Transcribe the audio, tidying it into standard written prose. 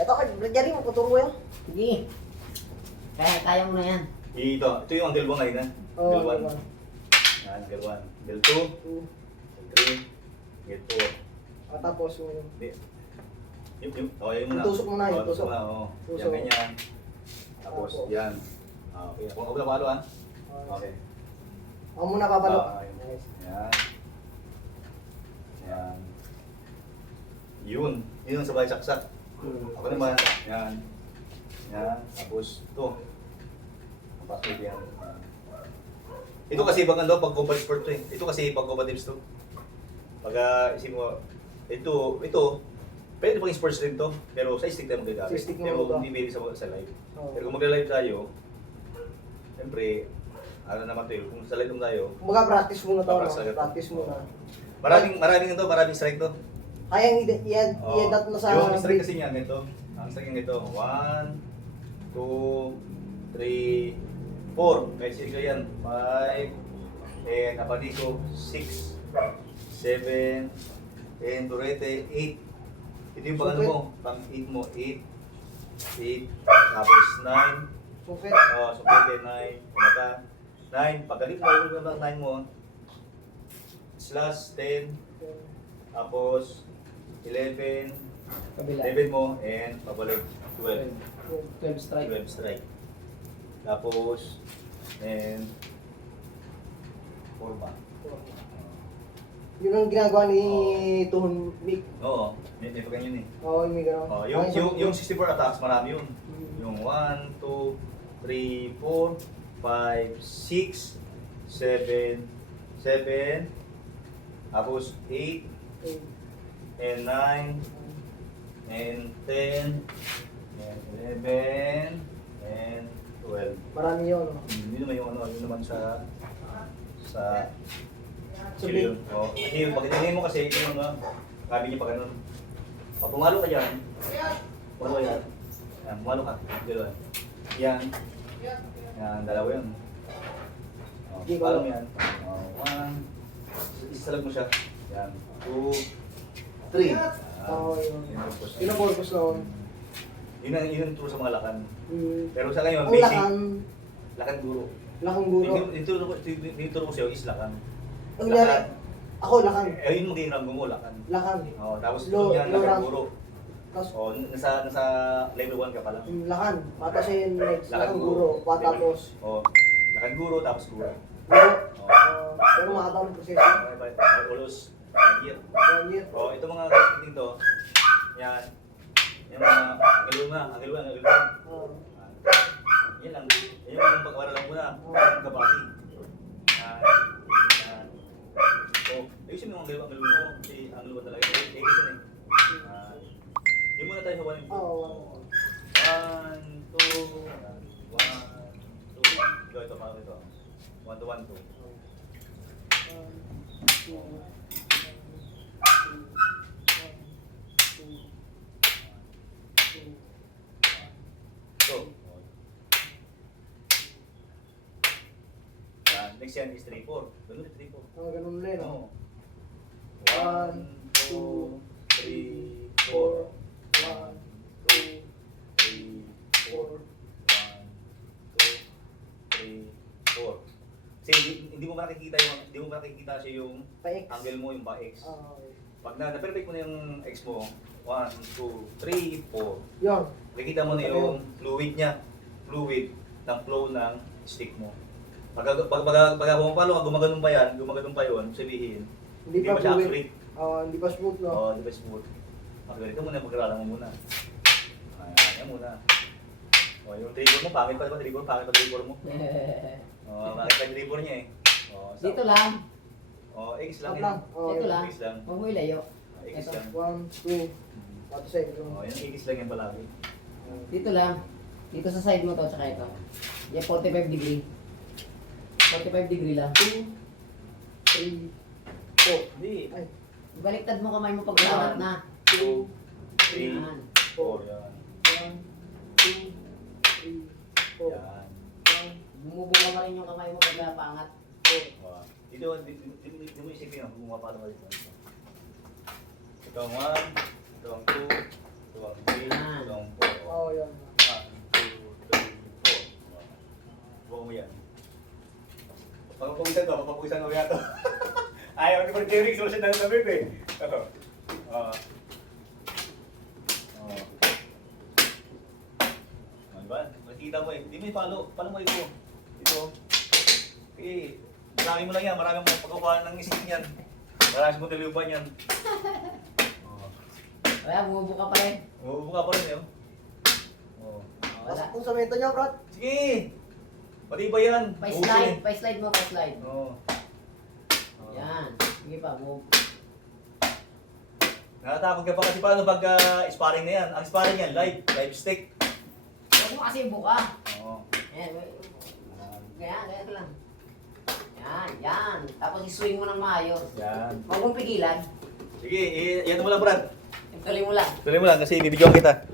Ito ka, nandiyan mo, kuturo yan. Sige. Kaya mo na yan. Ito yung angle 1 ngayon ha. Oo, Angle 1. Yan, angle 1. Angle 2. Angle 3. Angle 4. Tapos yung... Yung muna. Tusok muna, yung tusok. Muna, oo. Tusok. Yan, ganyan. Tapos, yan. Okay, huwag na palo ha. Okay. Ako muna papalo. Nice. Yan. Yan. Yun. Yun ang sabay saksak. Ako naman. Yan. Yan. Tapos, ito. Pasok yan. Ito kasi pag pag combat sport to eh. Ito kasi pag combatives to. Pag isip mo, ito, pwede pang sports din to, pero sa stick tayo magagamit. Sa stick mo Pero ba? hindi pwede sa live. Oo. Pero kung magla-live tayo, siyempre, ano naman to kung sa live naman tayo, Kumbaga practice muna to, Practice no? agad. Practice muna. maraming strike to. Kaya i-adapt mo sa... Yung strike kasi niya, ganito. Ang strike niya ganito, 1, 2, 3, 4. May sila yan. 5, and Abanico, 6, 7, and Durete, 8. Ito yung pang ano mo, pang 8 mo, 8, tapos 9, Sukit. Sukete, 9, kumata, 9, pagkalit mo, yung 9 mo, slash 10, tapos 11, Kabila. 11 mo, and pabalik 12. 12 strike. 12 strike. Tapos, and 4 ba? Yun ang ginagawa ni Tuhon Mick. Oo, may ganyan eh. Oo, yung may gano'n. Yung 64 attacks, marami yun. Yung 1, 2, 3, 4, 5, 6, 7, 7, tapos 8, and 9, and 10, and 11, and 12. Marami yun, no? Hindi naman yung ano, yun naman sa Sabi. yun. Oh, kasi yung pag iningin mo kasi ito yung sabi niya pag ganun. Pag pumalo ka dyan, pumalo ka yan. Yan, pumalo ka. Dalawa. Yan. Yan, dalawa yun. Oh, pumalo mo yan. Oh, 1. Isalag mo siya. Yan. 2, 3. Oo, yun. Yun ang purpose. Yun ang purpose noon. Yun ang turo sa mga lakan. Hmm. Pero sa ngayon, Ang basic. lakan, Lakan guro. lakang guro. Tinuturo ko sa'yo is lakan. Ang nangyari, ako lakang. Eh, yun magiging rango mo, lakan. Lakang. Oh, tapos Low- ito yan, low lakan rank. guro. Tapos, Oh, nasa level 1 ka pa lang. lakan. Tapos yung next, Lakan lakang guro. guro. Tapos, Oh, lakan guro, tapos guro. guro. Oh, Pero makataon ng proseso. ulos, year. 1 year. Oh, ito mga gasketing to, yan. Yan mga agaluma. Oo. Yan lang. Yan yung pag-awalan lang muna. Yung kabati. Yan. Yan. Oh, ayusin mo ang agaluma mo. Kasi ang agaluma talaga. Eh, kasi na eh. Yun muna tayo sa 1 and 2. Oo. 1, 2, 1, 2. Ito, parang ito. 1 to 1, 2. Go. Yan. Next yan is 3, 4. Ganun din 3, 4. Ganun ulit, no? Oo. 1, 2, 3, 4. 1, 2, 3, 4. 1, 2, 3, 4. Kasi hindi mo makikita siya yung Pa-X. angle mo, yung pa-X. Oo. Pag na-perfect mo na yung X mo, 1, 2, 3, 4. Yun. Nakikita mo na yung fluid niya. Fluid ng flow ng stick mo. Pag pumapalo ka, gumaganon pa yun, sabihin, Hindi hindi pa pa siya fluid. accurate. Hindi pa smooth, no? Oo, di ba smooth? Ganito muna, mag-aralan mo muna. Ayan muna. O, yung trigger mo, pangit pa diba? Pangit pa trigger mo. Pangit pa yung trigger niya eh. O, Dito lang. O, X lang Up yan. lang. Oo, Ito yun. lang. X lang. Huwag mo ilayo. X Ito. lang. 1, 2, tapos ay ito. O, yung X lang yan palagi. Dito lang. Dito sa side mo to, tsaka ito. Yan, 45 degree. 45 degree lang. 2, 3, 4. Hindi. Ay, Baliktad mo kamay mo pag umangat na. 2, 3, Yan. 4. Yan. 1, 2, 3, 4. Yan. Bumubunga pa rin yung kamay mo pag napangat. O, dito mo isipin, pumapalo ka dito. Ito ang 1, ito ang 2, ito Dalawang 3, Yan. dalawang 4. Oo, yan. 1, 2, 3, 4. Buwan mo yan. Pagpapawisan to, pagpapawisan mo yan to. Ayaw ni Jerry, susunod na sabi ko eh. Ito. Diba? Makikita mo eh. Hindi mo ipalo. Palo mo ito. Ito. Okay. Marami mo lang yan. Marami mo pagkakuhaan ng isip niyan. Marami mo taliupan yan. Kaya bumubuka pa rin. Umubuka pa rin eh. Oh. Wala. Pasok kong samento niya, Brad. Sige! Matibay yan. Pa-slide. Pa-slide mo, pa-slide. Oo. Yan. Sige pa, move. Natatakot ka pa kasi paano pag sparring na yan. Ang sparring yan, live stick. Huwag mo kasi buka. Oo. Yan. Ganyan lang. Yan. Tapos i-swing mo ng maayos. Yan. Huwag mong pigilan. Sige, yan mo lang Brad. Tuloy mo lang. Tuloy mo lang kasi bibidyoan kita.